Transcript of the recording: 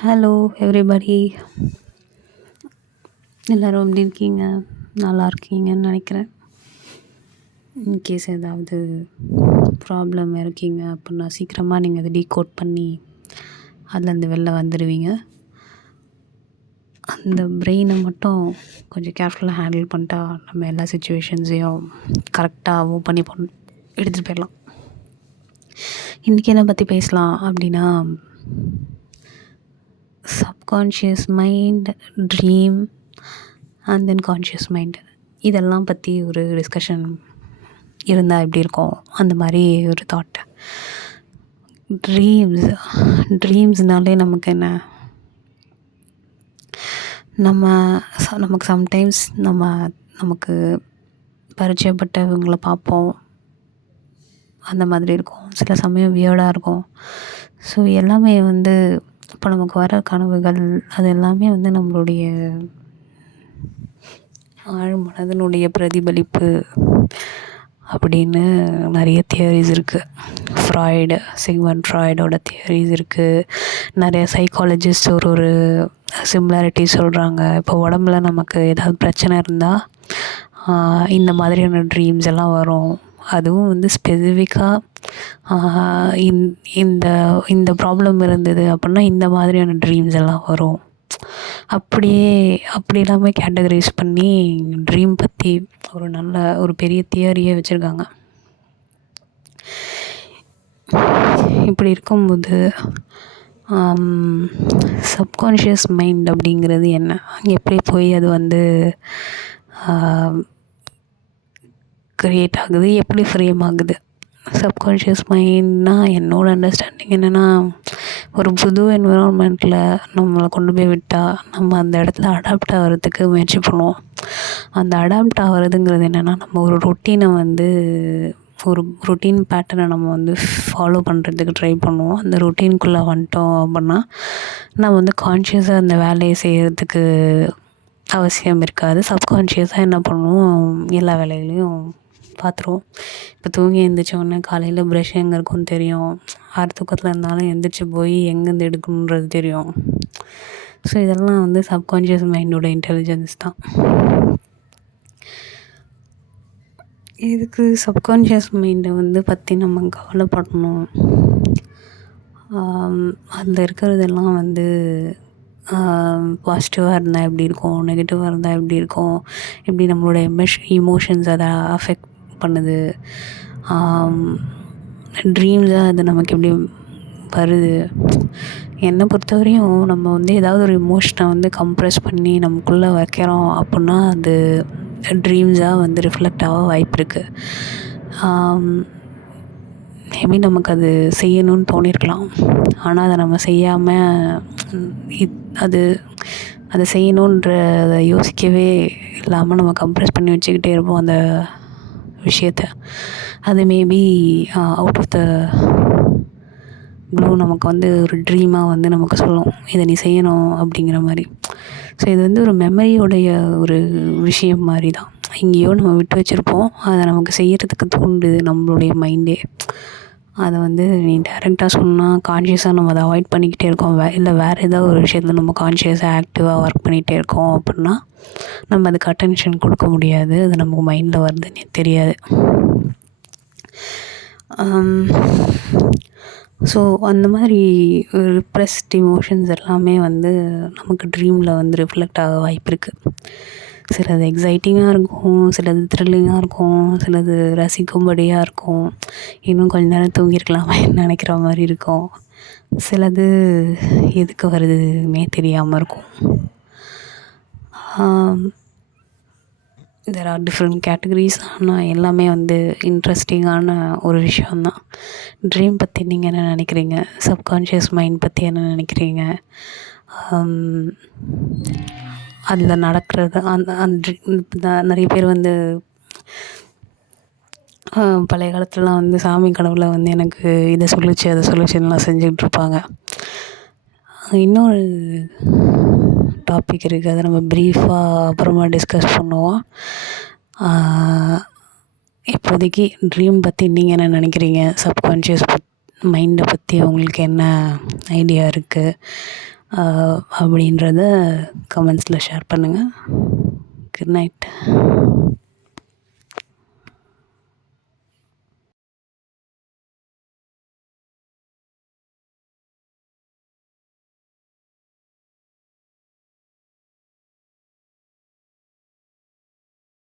Hello everybody எல்லோரும் எப்படி இருக்கீங்க? நல்லா இருக்கீங்கன்னு நினைக்கிறேன். இன்கேஸ் ஏதாவது ப்ராப்ளம் இருக்கீங்க அப்படின்னா சீக்கிரமாக நீங்கள் அதை டீகோட் பண்ணி அதுலேருந்து வெளில வந்துடுவீங்க அந்த பிரெயினை மட்டும் கொஞ்சம் கேர்ஃபுல்லாக ஹேண்டில் பண்ணிட்டா நம்ம எல்லா சுச்சுவேஷன்ஸையும் கரெக்டாக மூவ் பண்ணி பண் எடுத்துகிட்டு போயிடலாம். இன்றைக்கி என்ன பற்றி பேசலாம் அப்படின்னா subconscious mind dream and then conscious mind இதெல்லாம் பற்றி ஒரு டிஸ்கஷன் இருந்தால் எப்படி இருக்கும்? அந்த மாதிரி ஒரு தாட் ட்ரீம்ஸ் ட்ரீம்ஸ்னாலே நமக்கு என்ன? நம்ம ச நமக்கு சம்டைம்ஸ் நம்ம நமக்கு பரிச்சயப்பட்டவங்கள பார்ப்போம். அந்த மாதிரி இருக்கும். சில சமயம் வியர்டாக இருக்கும். ஸோ எல்லாமே வந்து இப்போ நமக்கு வர கனவுகள் அது எல்லாமே வந்து நம்மளுடைய ஆழ் மனதனுடைய பிரதிபலிப்பு அப்படின்னு நிறைய தியரிஸ் இருக்குது ஃப்ராய்டு சிக்மண்ட் ஃப்ராய்டோட தியரிஸ் இருக்குது நிறைய சைக்காலஜிஸ்ட் ஒரு ஒரு சிம்லாரிட்டி சொல்கிறாங்க இப்போ உடம்புல நமக்கு ஏதாவது பிரச்சனை இருந்தால் இந்த மாதிரியான ட்ரீம்ஸ் எல்லாம் வரும். அதுவும் வந்து ஸ்பெசிஃபிக்காக இந் இந்த இந்த ப்ராப்ளம் இருந்தது அப்புடின்னா இந்த மாதிரியான ட்ரீம்ஸ் எல்லாம் வரும். அப்படியே அப்படி இல்லாமல் கேட்டகரைஸ் பண்ணி ட்ரீம் பற்றி ஒரு நல்ல ஒரு பெரிய தியரியே வச்சுருக்காங்க. இப்படி இருக்கும்போது சப்கான்ஷியஸ் மைண்ட் அப்படிங்கிறது என்ன? எப்படி போய் அது வந்து க்ரியேட் ஆகுது எப்படி ஃப்ரேம் ஆகுது? சப்கான்ஷியஸ் மைண்ட்னால் என்னோடய அண்டர்ஸ்டாண்டிங் என்னென்னா ஒரு புது என்விரான்மெண்ட்டில் நம்மளை கொண்டு போய் விட்டால் நம்ம அந்த இடத்துல அடாப்ட் ஆகிறதுக்கு முயற்சி பண்ணுவோம். அந்த அடாப்ட் ஆகிறதுங்கிறது என்னென்னா நம்ம ஒரு ரொட்டீனை வந்து ஒரு ரொட்டீன் பேட்டர்னை நம்ம வந்து ஃபாலோ பண்ணுறதுக்கு ட்ரை பண்ணுவோம். அந்த ரொட்டீனுக்குள்ளே வந்துட்டோம் அப்படின்னா நம்ம வந்து கான்ஷியஸாக அந்த வேலையை செய்கிறதுக்கு அவசியம் இருக்காது. சப்கான்ஷியஸாக என்ன பண்ணுவோம் எல்லா வேலைகளையும் பார்த்துருவோம் இப்போ தூங்கி எழுந்திரிச்சோடனே காலையில் ப்ரஷ் எங்கே இருக்கும்னு தெரியும். ஆறு தூக்கத்தில் இருந்தாலும் எந்திரிச்சு போய் எங்கேருந்து எடுக்கணுன்றது தெரியும். ஸோ இதெல்லாம் வந்து சப்கான்ஷியஸ் மைண்டோட இன்டெலிஜென்ஸ் தான். இதுக்கு சப்கான்ஷியஸ் மைண்டை வந்து பற்றி நம்ம கவலைப்படணும். அதில் இருக்கிறதெல்லாம் வந்து பாசிட்டிவாக இருந்தால் எப்படி இருக்கும் நெகட்டிவாக இருந்தால் எப்படி இருக்கும் எப்படி நம்மளோட எமோஷ் இமோஷன்ஸ் அதை அஃபெக்ட் பண்ணுது. ட்ரீம்ஸாக அது நமக்கு எப்படி வருது? என்னை பொறுத்தவரையும் நம்ம வந்து ஏதாவது ஒரு இமோஷனை வந்து கம்ப்ரெஸ் பண்ணி நமக்குள்ளே வைக்கிறோம் அப்புடின்னா அது ட்ரீம்ஸாக வந்து ரிஃப்ளெக்ட் ஆக வாய்ப்பு இருக்குது மேபி நமக்கு அது செய்யணும்னு தோணியிருக்கலாம் ஆனால் அதை நம்ம செய்யாமல் அது அதை செய்யணுன்றத யோசிக்கவே இல்லாமல் நம்ம கம்ப்ரெஸ் பண்ணி வச்சுக்கிட்டே இருப்போம். அந்த விஷயத்த. அது maybe out of the blue நமக்கு வந்து ஒரு ட்ரீமாக வந்து நமக்கு சொல்லும். இதை நீ செய்யணும் அப்படிங்கிற மாதிரி. ஸோ இது வந்து ஒரு மெமரியோடைய ஒரு விஷயம் மாதிரி தான் எங்கேயோ நம்ம விட்டு வச்சுருப்போம். அதை நமக்கு செய்கிறதுக்கு தூண்டுது நம்மளுடைய மைண்டே அதை வந்து நீ டேரெக்டாக சொன்னால் கான்ஷியஸாக நம்ம அதை அவாய்ட் பண்ணிக்கிட்டே இருக்கோம். வே இல்லை வேறு ஏதாவது ஒரு விஷயத்தில் நம்ம கான்ஷியஸாக ஆக்டிவாக ஒர்க் பண்ணிகிட்டே இருக்கோம் அப்படின்னா நம்ம அதுக்கு அட்டென்ஷன் கொடுக்க முடியாது. அது நமக்கு மைண்டில் வருதுன்னே தெரியாது. Um, ஸோ அந்த மாதிரி ரிப்ரெஸ்ட் இமோஷன்ஸ் எல்லாமே வந்து நமக்கு ட்ரீமில் வந்து ரிஃப்ளெக்ட் ஆக வாய்ப்பு இருக்குது சிலது எக்ஸைட்டிங்காக இருக்கும் சிலது த்ரில்லிங்காக இருக்கும் சிலது ரசிக்கும்படியாக இருக்கும். இன்னும் கொஞ்ச நேரம் தூங்கியிருக்கலாமேன்னு நினைக்கிற மாதிரி இருக்கும். சிலது எதுக்கு வருதுன்னே தெரியாமல் இருக்கும். தெர் ஆர் டிஃப்ரெண்ட் கேட்டகரிஸ் ஆனால் எல்லாமே வந்து இன்ட்ரெஸ்டிங்கான ஒரு விஷயந்தான் ட்ரீம் பற்றி நீங்கள் என்ன நினைக்கிறீங்க? சப்கான்ஷியஸ் மைண்ட் பற்றி என்ன நினைக்கிறீங்க? அதில் நடக்கிறது அந்த அந்த நிறைய பேர் வந்து பழைய காலத்துலலாம் வந்து சாமி கனவுல வந்து எனக்கு இதை சொல்லிச்சு அதை சொல்லிச்சுலாம் செஞ்சுக்கிட்டு இருப்பாங்க. இன்னொரு டாபிக் இருக்குது அதை நம்ம ப்ரீஃபாக அப்புறமா டிஸ்கஸ் பண்ணுவோம். இப்போதைக்கு ட்ரீம் பற்றி நீங்கள் என்ன நினைக்கிறீங்க? சப்கான்ஷியஸ் மைண்டை பற்றி உங்களுக்கு என்ன ஐடியா இருக்குது அப்படின்றத கமெண்ட்ஸில் ஷேர் பண்ணுங்கள் குட் நைட்